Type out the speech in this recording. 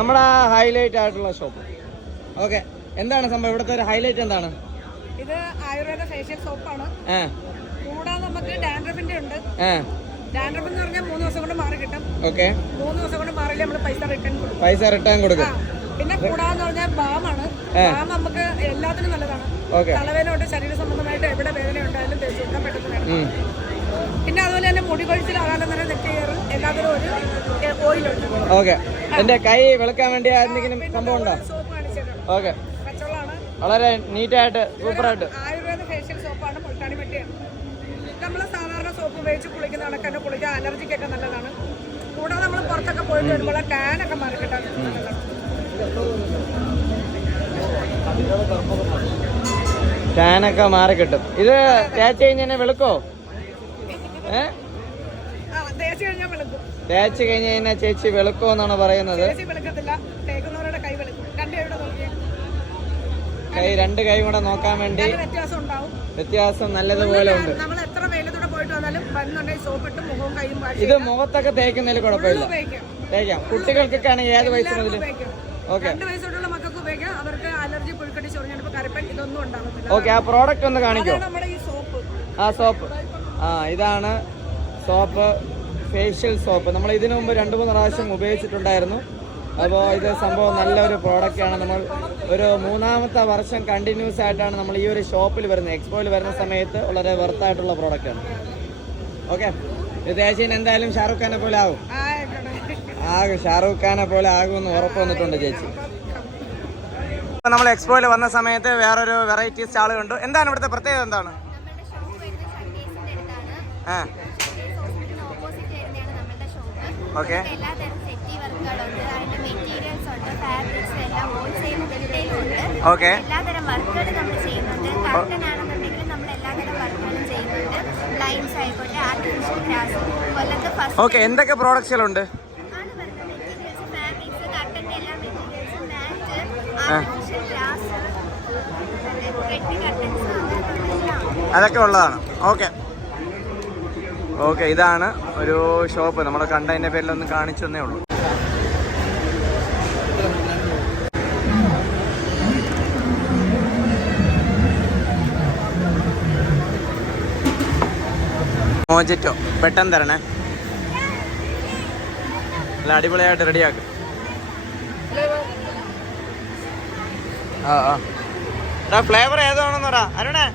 നമ്മുടെ ഹൈലൈറ്റ് ആയിട്ടുള്ള shop. Okay, എന്താണ് സംഭവം? ഇവിടുത്തെ ഒരു ഹൈലൈറ്റ് എന്താണ്? ഇത് ആയുർവേദ ഫേഷ്യൽ സോപ്പാണ്. കൂടാതെ നമുക്ക് ഡാൻഡ്രഫിന്റെ ഉണ്ട്. ഡാൻഡ്രഫ് എന്ന് പറഞ്ഞാൽ 3 ദിവസം കൊണ്ട് മാറി കിട്ടും. ഓക്കെ, 3 ദിവസം കൊണ്ട് മാറില്ല നമ്മൾ പൈസ റിട്ടേൺ കൊടുക്കും. പിന്നെ കൂടാതെ പറഞ്ഞാൽ ബാമാണ്. ബാം നമുക്ക് എല്ലാത്തിനും നല്ലതാണ്. തലവേദനയുണ്ട്, ശരീര സംബന്ധമായിട്ട് എവിടെ വേദന ഉണ്ടായാലും തേച്ച് കൊടുക്കാൻ പെട്ടെന്ന്. പിന്നെ അതുപോലെ തന്നെ മുടി കൊഴിച്ചിലാകാനും തന്നെ നെറ്റ് കെയർ എല്ലാത്തിനും ഒരു ഓയിലുണ്ട്. ഓക്കെ, എന്റെ കൈ വെളുക്കാൻ വേണ്ടി എന്തെങ്കിലും സംഭവം ഉണ്ടോ? സോപ്പ് കാണിച്ചത്. ഓക്കെ, കച്ചവടമാണ്. വളരെ നീറ്റായിട്ട് സൂപ്പറായിട്ട്. ആയുർവേദ ഫേഷ്യൽ സോപ്പാണ്. മുൾട്ടാണി മെട്ടിയാണ്. നമ്മൾ സാധാരണ സോപ്പ് ഉപയോഗിച്ച് കുളിക്കുന്ന കണക്കന്നെ കുളിക്കാൻ അലർജിക്കൊക്കെ നല്ലതാണ്. കൂടാതെ നമ്മൾ പുറത്തൊക്കെ പോയിട്ട് വരുമ്പോൾ ടാനൊക്കെ മാറിക്കിട്ടാൻ നല്ലതാണ്. ടാനൊക്കെ മാറി കിട്ടും. ഇത് തേച്ച് കഴിഞ്ഞാൽ വെളുക്കോ? തേച്ച് കഴിഞ്ഞ് കഴിഞ്ഞാൽ ചേച്ചി വെളുക്കോ എന്നാണ് പറയുന്നത്. കൈ 2 കൈ കൂടെ നോക്കാൻ വേണ്ടി വ്യത്യാസം നല്ലതുപോലെ ഉണ്ട്. ഇത് മുഖത്തൊക്കെ തേക്കുന്നതിൽ കുഴപ്പമില്ല, തേക്കാം. കുട്ടികൾക്കൊക്കെ ആണെങ്കിൽ ഏത് വയസ്സ് മുതൽ? Okay, okay. ആ പ്രോഡക്റ്റ് ഒന്ന് കാണിക്കോ? ആ സോപ്പ്, ഇതാണ് സോപ്പ്, ഫേഷ്യൽ സോപ്പ്. നമ്മൾ ഇതിനു മുമ്പ് 2-3 പ്രാവശ്യം ഉപയോഗിച്ചിട്ടുണ്ടായിരുന്നു. അപ്പോൾ ഇത് സംഭവം നല്ലൊരു പ്രോഡക്റ്റാണ്. നമ്മൾ ഒരു 3-ാമത്തെ വർഷം കണ്ടിന്യൂസ് ആയിട്ടാണ് നമ്മൾ ഈ ഒരു ഷോപ്പിൽ വരുന്നത്. എക്സ്പോയിൽ വരുന്ന സമയത്ത് വളരെ വെർത്തായിട്ടുള്ള പ്രോഡക്റ്റാണ്. ഓക്കെ, ഇത് തേച്ചിന് എന്തായാലും ഷാറുഖ് ഖാനെ പോലെ ആകും. ഷാറുഖ് ഖാനെ പോലെ ആകുമെന്ന് ഉറപ്പ് വന്നിട്ടുണ്ട് ചേച്ചി. നമ്മൾ എക്സ്പോയിൽ വന്ന സമയത്ത് വേറൊരു വെറൈറ്റി സ്റ്റാൾ കണ്ടു. എന്താണ് ഇവിടുത്തെ പ്രത്യേകത? എന്താണ്? Okay, okay. ഓക്കെ, എന്തൊക്കെ പ്രോഡക്ട്സുകളുണ്ട്? അതൊക്കെ ഉള്ളതാണ്. Okay, okay. ഇതാണ് ഒരു ഷോപ്പ്. നമ്മൾ കണ്ടതിൻ്റെ പേരിലൊന്ന് കാണിച്ചു തന്നേ ഉള്ളൂ. മോജിറ്റോ പെട്ടെന്ന് തരണേ. നല്ല അടിപൊളിയായിട്ട് റെഡിയാക്കും. ഫ്ലേവർ ഏതാണെന്ന് പറ അരുണേ.